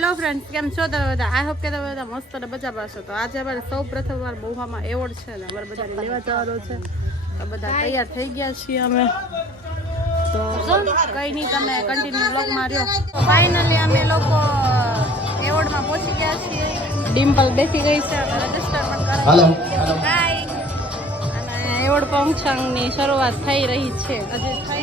Hello friends કેમ છો તમે બધા? આઈ હોપ કે તમે બધા મસ્ત અને મજા પાડશો તો આજે અમારે સૌ પ્રથમ વાર બહુમાં એવોર્ડ છે ને અમારે બધાને લેવા જવાનો છે. તો બધા તૈયાર થઈ ગયા છીએ અમે. તો કઈ નહીં તમે કન્ટિન્યુ બ્લોગ માર્યો તો ફાઇનલી અમે લોકો એવોર્ડમાં પહોંચી ગયા છીએ. ડિમ્પલ બેસી ગઈ છે. અમે રજિસ્ટર પણ કરાવી અને એવોર્ડ પંક્શનની શરૂઆત થઈ રહી છે. હજી થઈ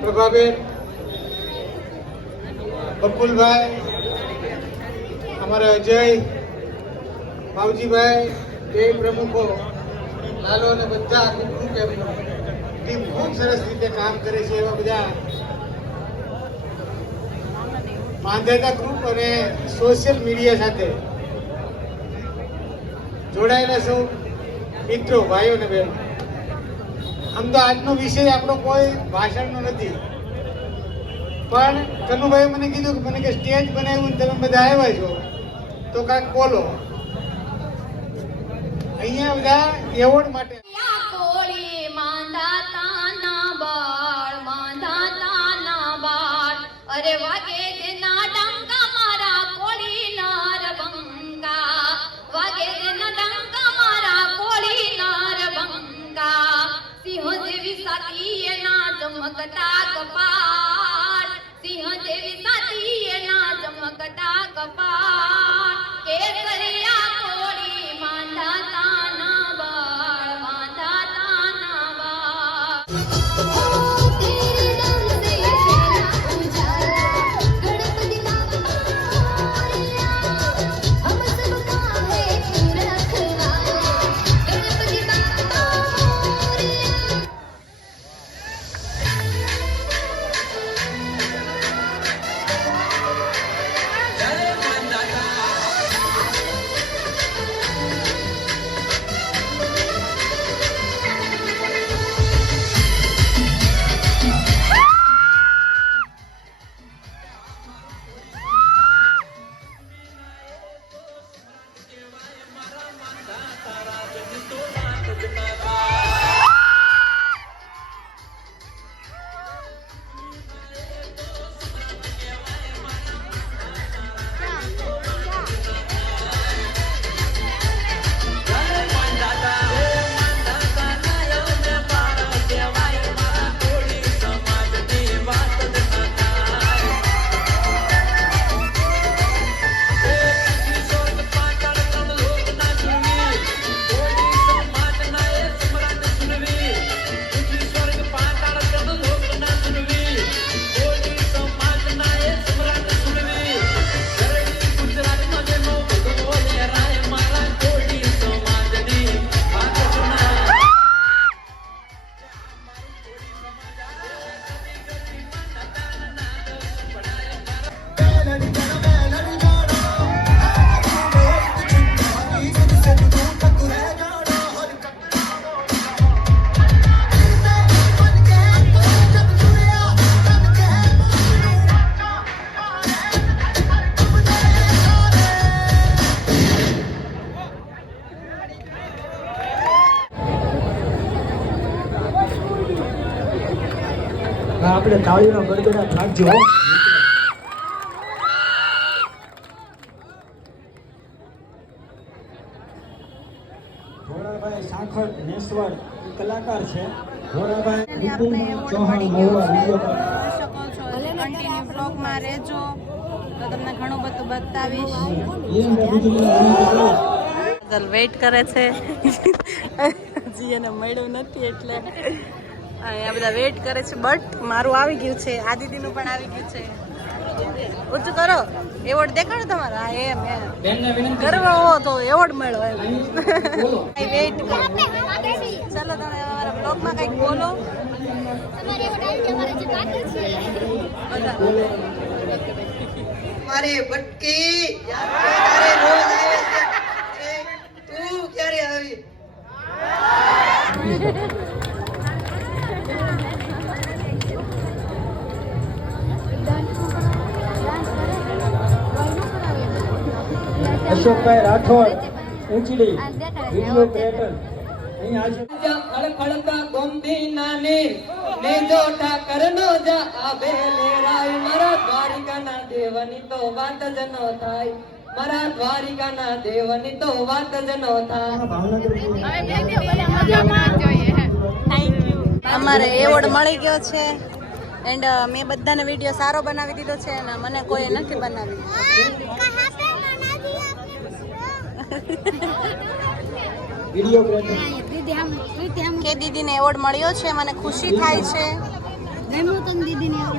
પ્રભાબેન, બકુલભાઈ, અમારા અજય માવજીભાઈ એ પ્રમુખો, લાલો અને બધા આખું ગ્રુપ એમનો ટીમ ખૂબ સરસ રીતે કામ કરે છે એવા બધા માંધાતા ગ્રુપ અને સોશિયલ મીડિયા સાથે જોડાયેલા સૌ મિત્રો, ભાઈઓ અને બહેનો. આમ આજનો વિષય આપણો કોઈ ભાષણનો નથી. પણ કનુભાઈ મને કીધું કે મને કે સ્ટેજ બનાવ્યું તમે બધા આવ્યા છો, તો કાંઈક બોલો. અહીંયા બધા એવોર્ડ માટે સાથી એના ચમકતા કપાળ. સિંહ જેવી સાથી એના ચમકતા કપાળ. કે કોળી આપણે તાળીના ગડગડા હો. ભોળાભાઈ સાખર કલાકાર છે. ભોળાભાઈ ચૌહાણ વીડિયો બ્લોગમાં રહેજો. તો તમને ઘણું બધું બતાવીશ. વેઇટ કરે છે. હજી એને મળ્યું નથી એટલે. અહીંયા બધા વેઇટ કરે છે બટ મારું આવી ગયું છે આ દીદીનું પણ આવી ગયું છે. ઊંચું કરો એવોર્ડ દેખાડો તમારા. હા એમ એમ. ગર્વ હો તો એવોર્ડ મળ્યો એમ. વેઇટ કરો. ચાલો તમે અમારા બ્લોગમાં કંઈક બોલો. તમારી એવોર્ડ આવી છે અમારે જે બાકી છે બધા મારે બટકી તારે રોજ આવે છે? તું ક્યારે આવી? અશોકભાઈ રાઠોડ ઉંચડી વીડિયો ક્રિએટર અહીં આજે ખળખળતા ગોમતી નાની ને જો જા આબે લેરાય મારા દ્વારિકાના દેવની તો વાત જ ન થાય મારા દ્વારિકાના દેવની તો વાત જ ન થાય અમારે એવોર્ડ મળી ગયો છે. એન્ડ મેં બધાને વીડિયો સારો બનાવી દીધો છે અને મને કોઈ નથી બનાવી કે દીદીને એવોર્ડ મળ્યો છે મને ખુશી થાય છે. આમ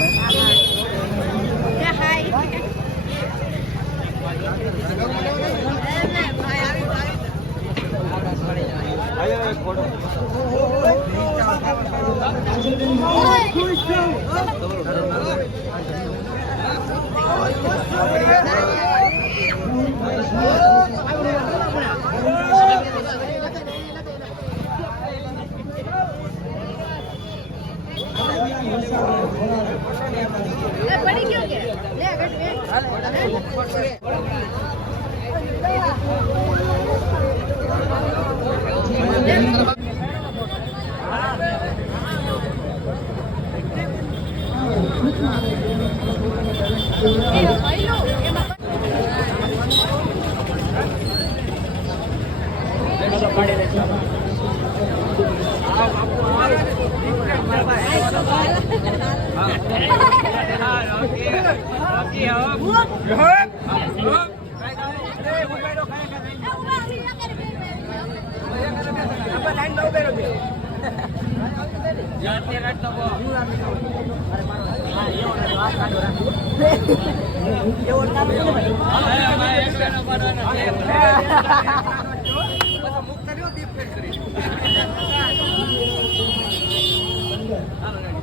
મુક્ત કર્યો દીપ કરી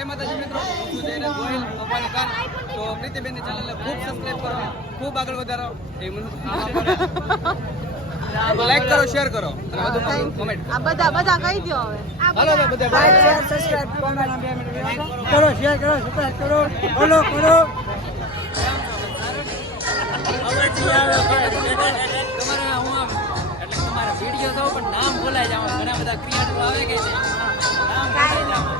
જય માતાજી મિત્રો. હું છું જયરાજ ગોહિલ ગોપાલ ખાન તો પ્રીતિબેનની ચેનલને ખૂબ સબસ્ક્રાઈબ કરો ખૂબ આગળ વધારો. એ મને લાઈક કરો શેર કરો. અને વધુ કોમેન્ટ આ બધા બધા કહી દો હવે. હાલો હવે બધા. bye. share, subscribe, comment. કરો. શેર કરો સબસ્ક્રાઇબ કરો. ફોલો કરો તમારે હું આમ એટલે તમારા વીડિયો તો પણ નામ બોલાય જાવ. ઘણા બધા ક્રિએટર આવે કે નામ બોલાય જાવ.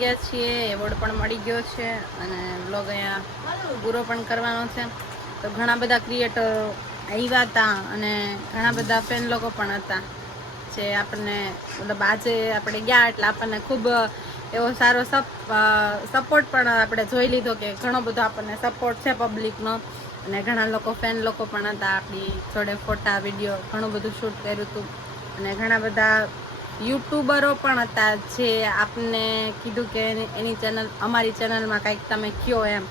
ગયા છીએ, એવોર્ડ પણ મળી ગયો છે અને બ્લોગ અહીંયા પૂરો પણ કરવાનો છે. તો ઘણા બધા ક્રિએટરો આવ્યા હતા અને ઘણા બધા ફેન લોકો પણ હતા, જે આપણને મતલબ આજે આપણે ગયા એટલે આપણને ખૂબ એવો સારો સપોર્ટ પણ આપણે જોઈ લીધો કે ઘણો બધો આપણને સપોર્ટ છે પબ્લિકનો અને ઘણા લોકો ફેન લોકો પણ હતા આપણી જોડે ફોટા વીડિયો ઘણું બધું શૂટ કર્યું હતું. અને ઘણા બધા યુટ્યુબરો પણ હતા જે આપને કીધું કે એની- ચેનલ, અમારી ચેનલમાં કંઈક તમે કયો એમ.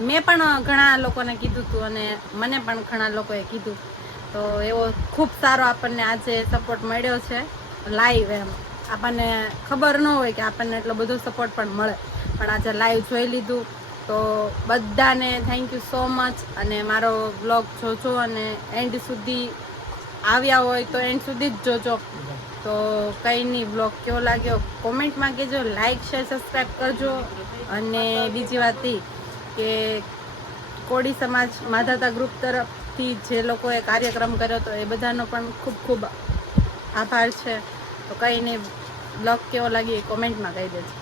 મેં પણ ઘણા લોકોને કીધું હતું અને મને પણ ઘણા લોકોએ કીધું. તો એવો ખૂબ સારો આપણને આજે સપોર્ટ મળ્યો છે લાઈવ એમ. આપણને ખબર ન હોય કે આપણને એટલો બધો સપોર્ટ પણ મળે. પણ આજે લાઈવ જોઈ લીધું. તો બધાને થેન્ક યુ સો મચ અને મારો બ્લોગ જોજો અને એન્ડ સુધી આવ્યા હોય તો એન્ડ સુધી જ જોજો. તો કંઈ નહીં બ્લોગ કેવો લાગ્યો? કોમેન્ટમાં કહેજો લાઇક શેર સબસ્ક્રાઈબ કરજો. અને બીજી વાત એ કે કોળી સમાજ માધાતા ગ્રુપ તરફથી જે લોકોએ કાર્યક્રમ કર્યો હતો, એ બધાનો પણ ખૂબ ખૂબ આભાર છે. તો કંઈ નહીં બ્લોગ કેવો લાગ્યો એ કોમેન્ટમાં કહી દેજો.